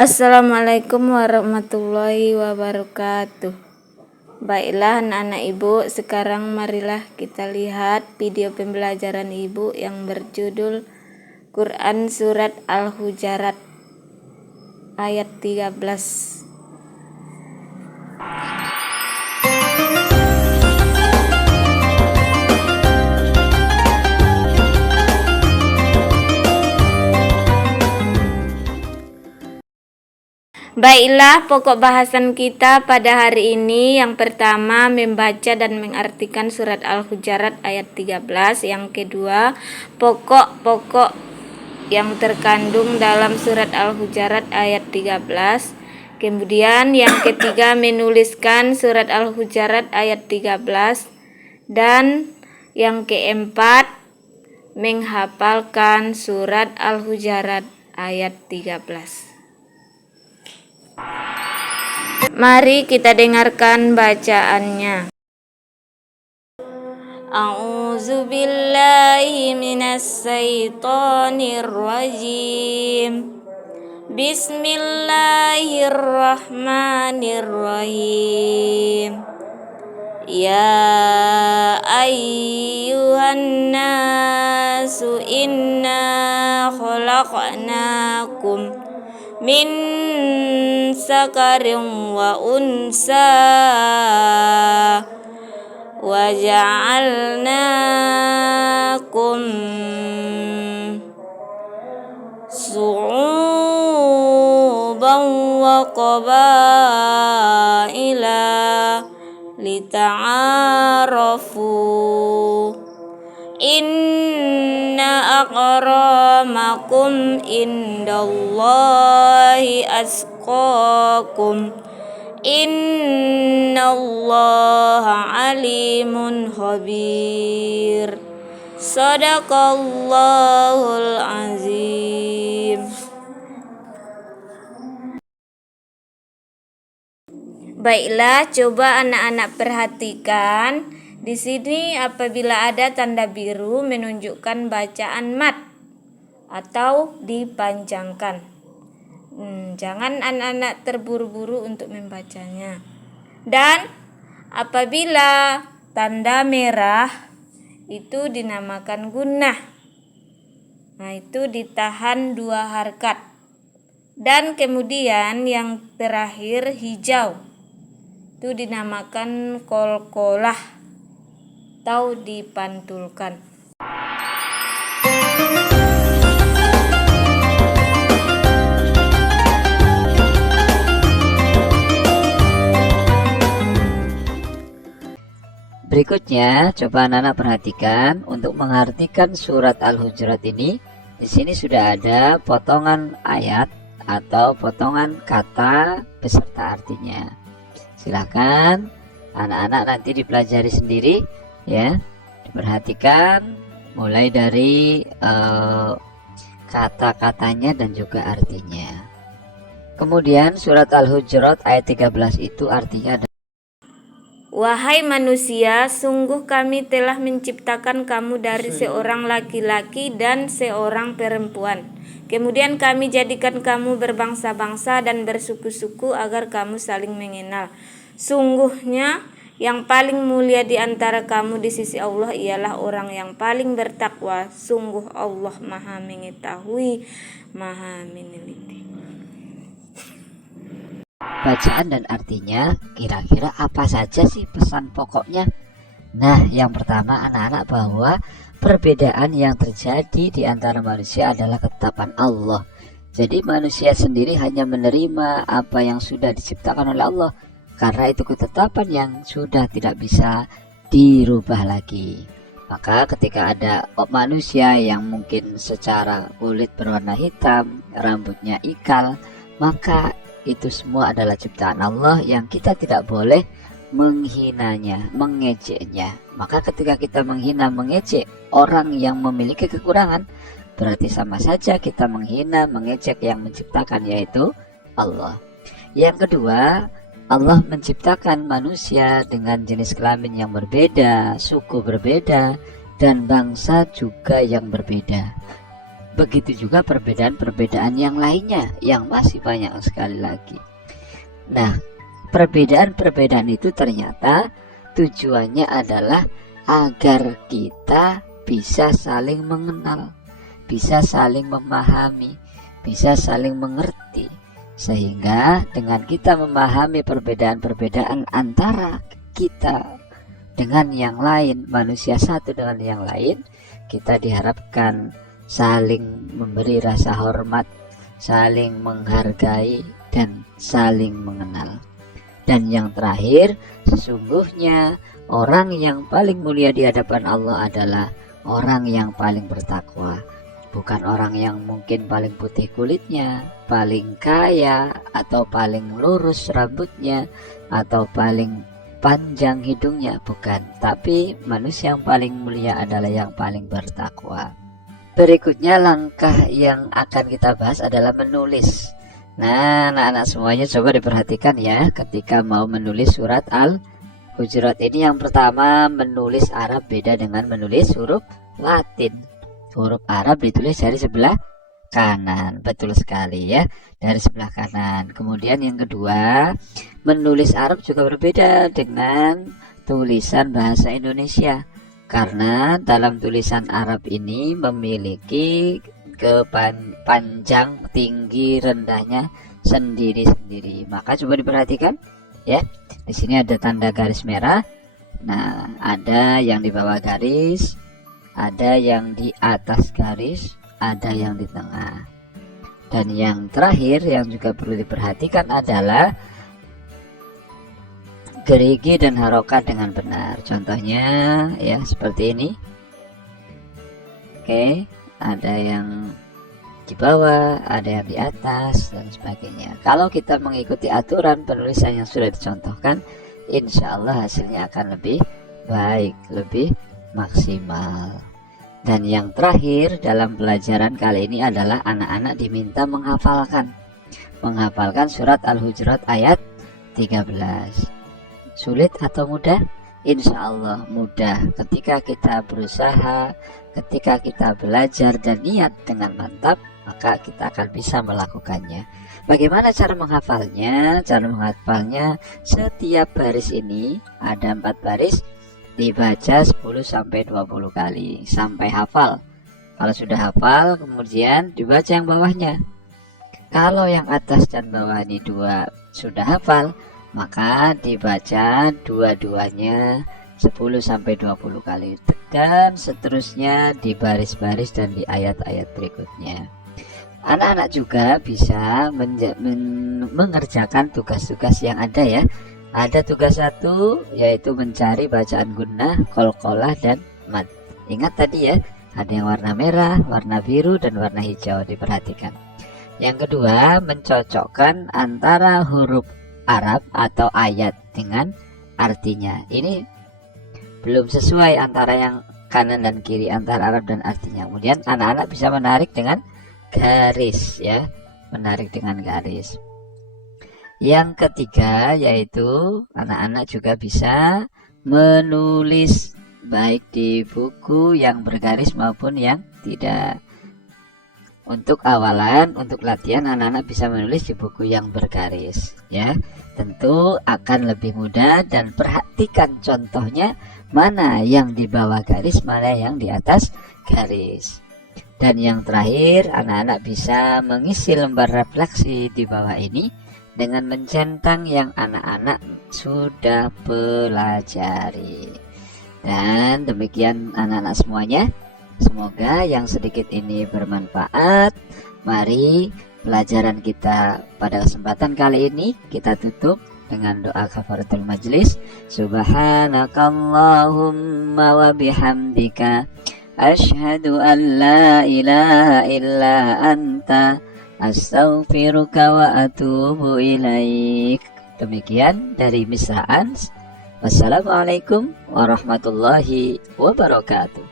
Assalamualaikum warahmatullahi wabarakatuh. Baiklah anak-anak ibu, sekarang marilah kita lihat video pembelajaran ibu yang berjudul Quran Surat Al-Hujarat ayat 13. Baiklah, pokok bahasan kita pada hari ini yang pertama membaca dan mengartikan surat Al-Hujarat ayat 13. Yang kedua, pokok-pokok yang terkandung dalam surat Al-Hujarat ayat 13. Kemudian yang ketiga menuliskan surat Al-Hujarat ayat 13. Dan yang keempat menghafalkan surat Al-Hujarat ayat 13. Mari kita dengarkan bacaannya. A'udzu billahi minas syaitonir rajim. Bismillahirrahmanirrahim. Ya ayyuhan nasu inna khalaqnakum min sakarin wa unsa wa ja'alnakum su'uban wa qabaila lita'arafu inna akramakum indallahi atqakum innallaha alimun khabir. Shadaqallahul azim. Baiklah, coba anak-anak perhatikan. Di sini apabila ada tanda biru menunjukkan bacaan mat atau dipanjangkan. Jangan anak-anak terburu-buru untuk membacanya. Dan apabila tanda merah itu dinamakan gunnah. Nah, itu ditahan 2 harkat. Dan kemudian yang terakhir hijau. Itu dinamakan qalqalah atau dipantulkan. Berikutnya, coba anak-anak perhatikan untuk mengartikan surat Al-Hujurat ini. Di sini sudah ada potongan ayat atau potongan kata beserta artinya. Silakan anak-anak nanti dipelajari sendiri ya. Diperhatikan mulai dari kata-katanya dan juga artinya. Kemudian surat Al-Hujurat ayat 13 itu artinya adalah, wahai manusia, sungguh kami telah menciptakan kamu dari seorang laki-laki dan seorang perempuan. Kemudian kami jadikan kamu berbangsa-bangsa dan bersuku-suku agar kamu saling mengenal. Sungguhnya yang paling mulia di antara kamu di sisi Allah ialah orang yang paling bertakwa. Sungguh Allah Maha mengetahui, Maha meneliti. bacaan dan artinya kira-kira apa saja sih pesan pokoknya? Nah, yang pertama anak-anak bahwa perbedaan yang terjadi di antara manusia adalah ketetapan Allah. Jadi manusia sendiri hanya menerima apa yang sudah diciptakan oleh Allah, karena itu ketetapan yang sudah tidak bisa dirubah lagi. Maka ketika ada manusia yang mungkin secara kulit berwarna hitam, rambutnya ikal, maka itu semua adalah ciptaan Allah yang kita tidak boleh menghinanya, mengejeknya. Maka ketika kita menghina, mengejek orang yang memiliki kekurangan, berarti sama saja kita menghina, mengejek yang menciptakan, yaitu Allah. Yang kedua, Allah menciptakan manusia dengan jenis kelamin yang berbeda, suku berbeda, dan bangsa juga yang berbeda. Begitu juga perbedaan-perbedaan yang lainnya yang masih banyak sekali lagi. Nah, perbedaan-perbedaan itu ternyata tujuannya adalah agar kita bisa saling mengenal, bisa saling memahami, bisa saling mengerti. Sehingga dengan kita memahami perbedaan-perbedaan antara kita dengan yang lain, manusia satu dengan yang lain, kita diharapkan saling memberi rasa hormat, saling menghargai, dan saling mengenal. Dan yang terakhir, sesungguhnya orang yang paling mulia di hadapan Allah adalah orang yang paling bertakwa. Bukan orang yang mungkin paling putih kulitnya, paling kaya, atau paling lurus rambutnya, atau paling panjang hidungnya, bukan. Tapi manusia yang paling mulia adalah yang paling bertakwa. Berikutnya langkah yang akan kita bahas adalah menulis. Nah, anak-anak semuanya coba diperhatikan ya, ketika mau menulis surat Al-Hujurat ini, yang pertama, menulis Arab beda dengan menulis huruf Latin. Huruf Arab ditulis dari sebelah kanan, betul sekali ya, dari sebelah kanan. Kemudian yang kedua, menulis Arab juga berbeda dengan tulisan bahasa Indonesia, karena dalam tulisan Arab ini memiliki panjang, tinggi, rendahnya sendiri-sendiri. Maka coba diperhatikan ya. Di sini ada tanda garis merah. Nah, ada yang di bawah garis, ada yang di atas garis, ada yang di tengah. Dan yang terakhir yang juga perlu diperhatikan adalah gerigi dan harokat dengan benar. Contohnya ya seperti ini. Oke, ada yang di bawah, ada yang di atas, dan sebagainya. Kalau kita mengikuti aturan penulisan yang sudah dicontohkan, insya Allah hasilnya akan lebih baik, lebih maksimal. Dan yang terakhir dalam pelajaran kali ini adalah anak-anak diminta menghafalkan surat Al-Hujurat ayat 13. Sulit atau mudah? Insya Allah mudah ketika kita berusaha, ketika kita belajar dan niat dengan mantap, maka kita akan bisa melakukannya. Bagaimana cara menghafalnya? Cara menghafalnya, setiap baris ini ada 4 baris, dibaca 10-20 kali sampai hafal. Kalau sudah hafal, kemudian dibaca yang bawahnya. Kalau yang atas dan bawah ini dua sudah hafal, maka dibaca dua-duanya 10-20 kali, dan seterusnya di baris-baris dan di ayat-ayat berikutnya. Anak-anak juga bisa mengerjakan tugas-tugas yang ada ya. Ada tugas 1 yaitu mencari bacaan gunnah, qalqalah, dan mad. Ingat tadi ya, ada yang warna merah, warna biru, dan warna hijau, diperhatikan. Yang kedua, mencocokkan antara huruf Arab atau ayat dengan artinya. Ini belum sesuai antara yang kanan dan kiri, antara Arab dan artinya. Kemudian anak-anak bisa menarik dengan garis ya, menarik dengan garis. Yang ketiga yaitu anak-anak juga bisa menulis baik di buku yang bergaris maupun yang tidak. Untuk awalan, untuk latihan, anak-anak bisa menulis di buku yang bergaris ya. Tentu akan lebih mudah, dan perhatikan contohnya, mana yang di bawah garis, mana yang di atas garis. Dan yang terakhir, anak-anak bisa mengisi lembar refleksi di bawah ini dengan mencentang yang anak-anak sudah pelajari. Dan demikian anak-anak semuanya. Semoga yang sedikit ini bermanfaat. Mari pelajaran kita pada kesempatan kali ini kita tutup dengan doa kafaratul majlis. Subhanakallahumma wa bihamdika asyhadu an la ilaha illa anta astaghfiruka wa atubu ilaik. Demikian dari Misra Ans. Wassalamualaikum warahmatullahi wabarakatuh.